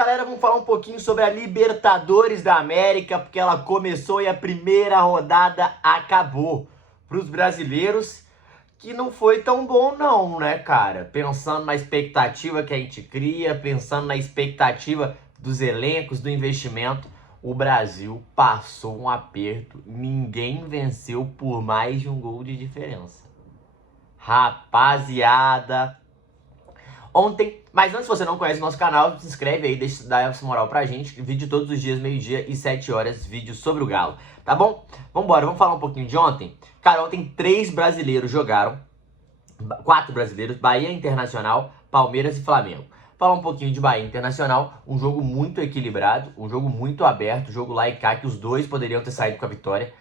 galera, vamos falar um pouquinho sobre a Libertadores da América, porque ela começou e a primeira rodada acabou. Para os brasileiros, que não foi tão bom não, né, cara? Pensando na expectativa que a gente cria, pensando na expectativa dos elencos, do investimento, o Brasil passou um aperto. Ninguém venceu por mais de um gol de diferença. Rapaziada... Ontem, mas antes, se você não conhece o nosso canal, se inscreve aí, dá essa moral pra gente. Vídeo todos os dias, meio-dia e 7 horas, vídeo sobre o Galo, tá bom? Vambora, vamos falar um pouquinho de ontem. Cara, ontem 3 brasileiros jogaram, 4 brasileiros, Bahia Internacional, Palmeiras e Flamengo. Falar um pouquinho de Bahia Internacional, um jogo muito equilibrado, um jogo muito aberto, jogo lá e cá, que os dois poderiam ter saído com a vitória.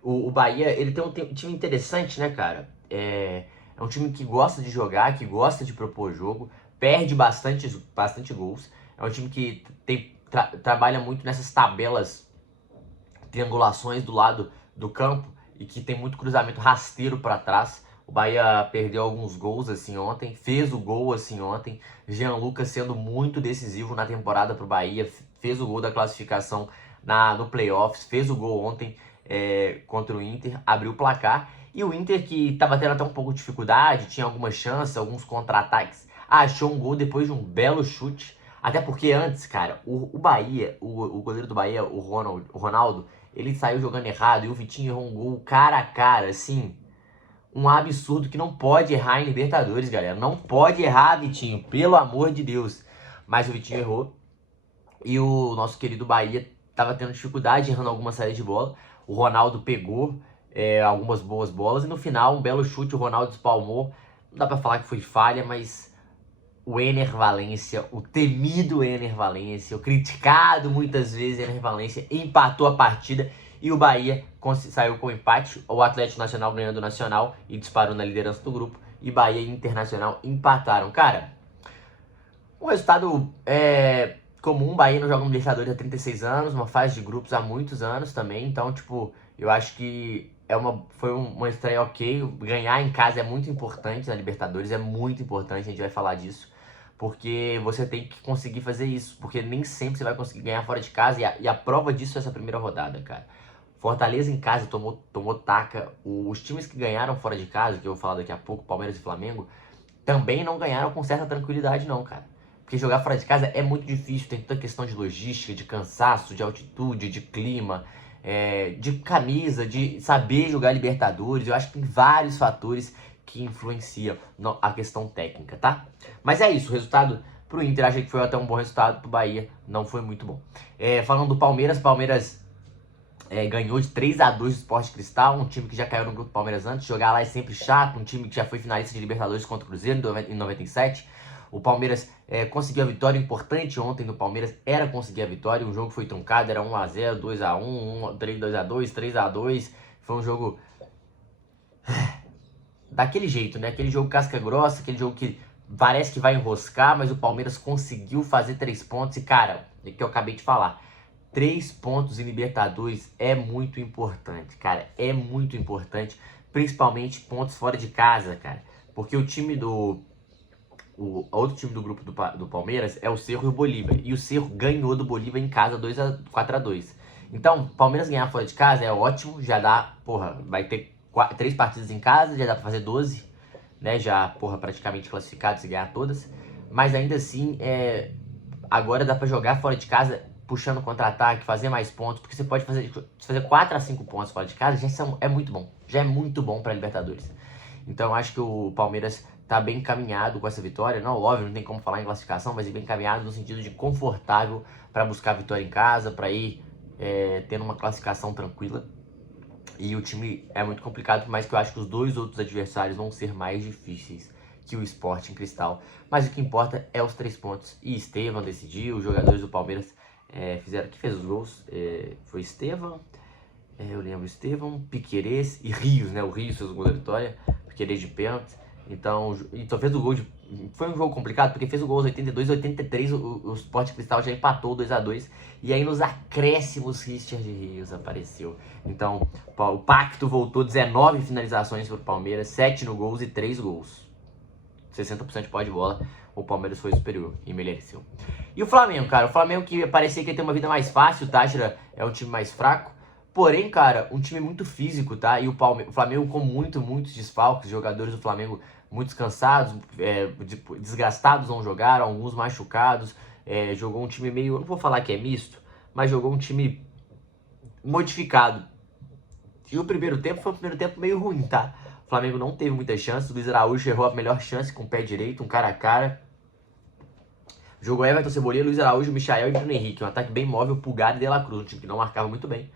O Bahia, ele tem um time interessante, né, cara? É um time que gosta de jogar, que gosta de propor jogo, perde bastante gols. É um time que trabalha muito nessas tabelas, triangulações do lado do campo e que tem muito cruzamento rasteiro para trás. O Bahia perdeu alguns gols assim ontem, fez o gol assim ontem. Jean Lucas sendo muito decisivo na temporada para o Bahia, fez o gol da classificação no playoffs, fez o gol ontem contra o Inter, abriu o placar. E o Inter, que estava tendo até um pouco de dificuldade, tinha algumas chances, alguns contra-ataques, achou um gol depois de um belo chute. Até porque antes, cara, o Bahia, o goleiro do Bahia, o Ronaldo, ele saiu jogando errado e o Vitinho errou um gol cara a cara, assim, um absurdo que não pode errar em Libertadores, galera. Não pode errar, Vitinho, pelo amor de Deus. Mas o Vitinho errou e o nosso querido Bahia estava tendo dificuldade, errando algumas saídas de bola. O Ronaldo pegou algumas boas bolas e no final, um belo chute, o Ronaldo espalmou. Não dá pra falar que foi falha, mas o Ener Valencia, o temido Ener Valencia, o criticado muitas vezes Ener Valencia, empatou a partida e o Bahia saiu com empate. O Atlético Nacional ganhando o Nacional e disparou na liderança do grupo, e Bahia e Internacional empataram. Cara, um resultado comum. Bahia não joga no Libertadores há 36 anos, uma fase de grupos há muitos anos também, então, tipo, eu acho que foi uma estreia ok. Ganhar em casa é muito importante na Libertadores, é muito importante, a gente vai falar disso, porque você tem que conseguir fazer isso, porque nem sempre você vai conseguir ganhar fora de casa, e a prova disso é essa primeira rodada, cara. Fortaleza em casa tomou taca. Os times que ganharam fora de casa, que eu vou falar daqui a pouco, Palmeiras e Flamengo, também não ganharam com certa tranquilidade não, cara. Porque jogar fora de casa é muito difícil, tem toda a questão de logística, de cansaço, de altitude, de clima, de camisa, de saber jogar Libertadores. Eu acho que tem vários fatores que influenciam a questão técnica, tá? Mas é isso, o resultado pro Inter, achei que foi até um bom resultado, pro Bahia não foi muito bom. Falando do Palmeiras ganhou de 3-2 do Sport Cristal, um time que já caiu no grupo do Palmeiras antes. Jogar lá é sempre chato, um time que já foi finalista de Libertadores contra o Cruzeiro em 97. O Palmeiras conseguiu a vitória. Importante ontem do Palmeiras era conseguir a vitória. O jogo foi truncado, era 1-0, 2-1, 2-2, 3-2. Foi um jogo daquele jeito, né? Aquele jogo casca grossa, aquele jogo que parece que vai enroscar, mas o Palmeiras conseguiu fazer 3 pontos. E, cara, é que eu acabei de falar, 3 pontos em Libertadores é muito importante, cara. É muito importante, principalmente pontos fora de casa, cara. Porque o time o outro time do grupo do Palmeiras é o Cerro e o Bolívar. E o Cerro ganhou do Bolívar em casa 4-2. Então, Palmeiras ganhar fora de casa é ótimo. Já dá, porra, vai ter 3 partidas em casa, já dá pra fazer 12, né? Já, porra, praticamente classificado se ganhar todas. Mas ainda assim, agora dá pra jogar fora de casa, puxando contra-ataque, fazer mais pontos. Porque você pode fazer 4 a 5 pontos fora de casa, é muito bom. Já é muito bom pra Libertadores. Então, eu acho que o Palmeiras tá bem encaminhado com essa vitória. Não, óbvio, não tem como falar em classificação, mas é bem encaminhado no sentido de confortável para buscar a vitória em casa, para ir tendo uma classificação tranquila. E o time é muito complicado, mas que eu acho que os 2 outros adversários vão ser mais difíceis que o Sporting Cristal. Mas o que importa é os 3 pontos. E Estevão decidiu, os jogadores do Palmeiras que fez os gols, foi Estevão, eu lembro, Estevão, Piquerez e Rios, né? O Rios fez o gol da vitória, Piquerez de pênalti. Então fez o gol foi um jogo complicado, porque fez o gol aos 82 e 83, o Sport Cristal já empatou 2-2. E aí nos acréscimos, Richard Rios apareceu. Então o Pacto voltou, 19 finalizações para o Palmeiras, 7 no gols e 3 gols. 60% de pó de bola. o Palmeiras foi superior e mereceu. E o Flamengo, cara, o Flamengo que parecia que ia ter uma vida mais fácil, o Táchira é um time mais fraco, porém, cara, um time muito físico, tá? E o Flamengo com muitos desfalques, jogadores do Flamengo muitos cansados, desgastados não jogaram, alguns machucados, jogou um time meio, não vou falar que é misto, mas jogou um time modificado. E o primeiro tempo foi um primeiro tempo meio ruim, tá? O Flamengo não teve muitas chances, o Luiz Araújo errou a melhor chance com o pé direito, um cara a cara. Jogou Everton, Cebolinha, Luiz Araújo, Michael e Bruno Henrique, um ataque bem móvel, Pulgar e De La Cruz, um time que não marcava muito bem.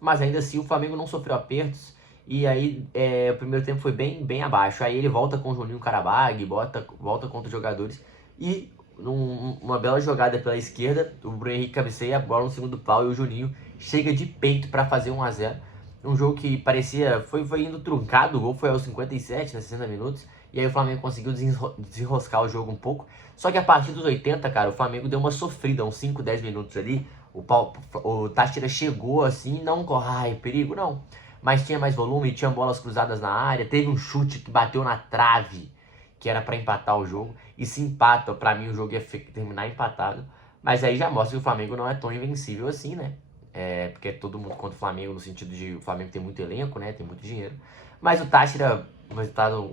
Mas ainda assim o Flamengo não sofreu apertos, e aí o primeiro tempo foi bem abaixo. Aí ele volta com o Juninho Karabag, volta contra os jogadores, e uma bela jogada pela esquerda, o Bruno Henrique cabeceia a bola no segundo pau e o Juninho chega de peito para fazer 1 a 0. Um jogo que parecia, foi indo truncado, o gol foi aos 57, né, 60 minutos, e aí o Flamengo conseguiu desenroscar o jogo um pouco. Só que a partir dos 80, cara, o Flamengo deu uma sofrida, uns 5, 10 minutos ali. O Táchira chegou assim, não corre, perigo, não. Mas tinha mais volume, tinha bolas cruzadas na área, teve um chute que bateu na trave, que era para empatar o jogo. E se empata, pra mim o jogo ia terminar empatado. Mas aí já mostra que o Flamengo não é tão invencível assim, né? Porque é todo mundo contra o Flamengo, no sentido de o Flamengo tem muito elenco, né? Tem muito dinheiro. Mas o Táchira,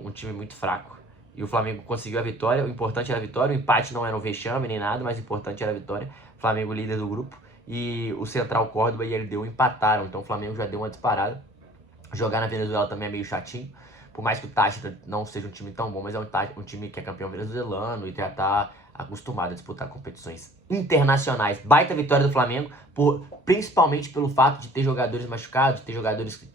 um time muito fraco. E o Flamengo conseguiu a vitória. O importante era a vitória. O empate não era um vexame nem nada, mas o importante era a vitória. Flamengo líder do grupo. E o Central Córdoba e LDU empataram. Então o Flamengo já deu uma disparada. Jogar na Venezuela também é meio chatinho. Por mais que o Táchira não seja um time tão bom, mas é um time que é campeão venezuelano e já tá acostumado a disputar competições internacionais. Baita vitória do Flamengo, principalmente pelo fato de ter jogadores machucados, de ter jogadores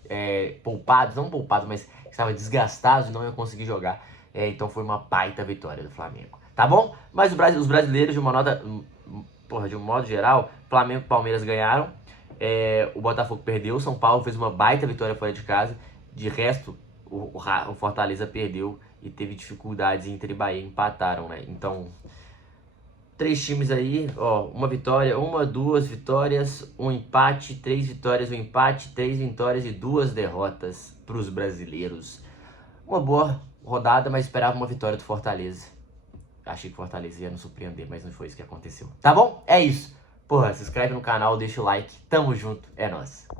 poupados, não poupados, mas que estavam desgastados e não iam conseguir jogar. Então foi uma baita vitória do Flamengo, tá bom? Mas os brasileiros, de uma nota, de um modo geral, Flamengo e Palmeiras ganharam, o Botafogo perdeu, o São Paulo fez uma baita vitória fora de casa, de resto o Fortaleza perdeu e teve dificuldades, Inter e Bahia empataram, né? Então, 3 times aí, ó, uma vitória, 2 vitórias, um empate, 3 vitórias, um empate, 3 vitórias e 2 derrotas para os brasileiros. Uma boa rodada, mas esperava uma vitória do Fortaleza. Achei que o Fortaleza ia nos surpreender, mas não foi isso que aconteceu. Tá bom? É isso. Porra, se inscreve no canal, deixa o like. Tamo junto, é nóis.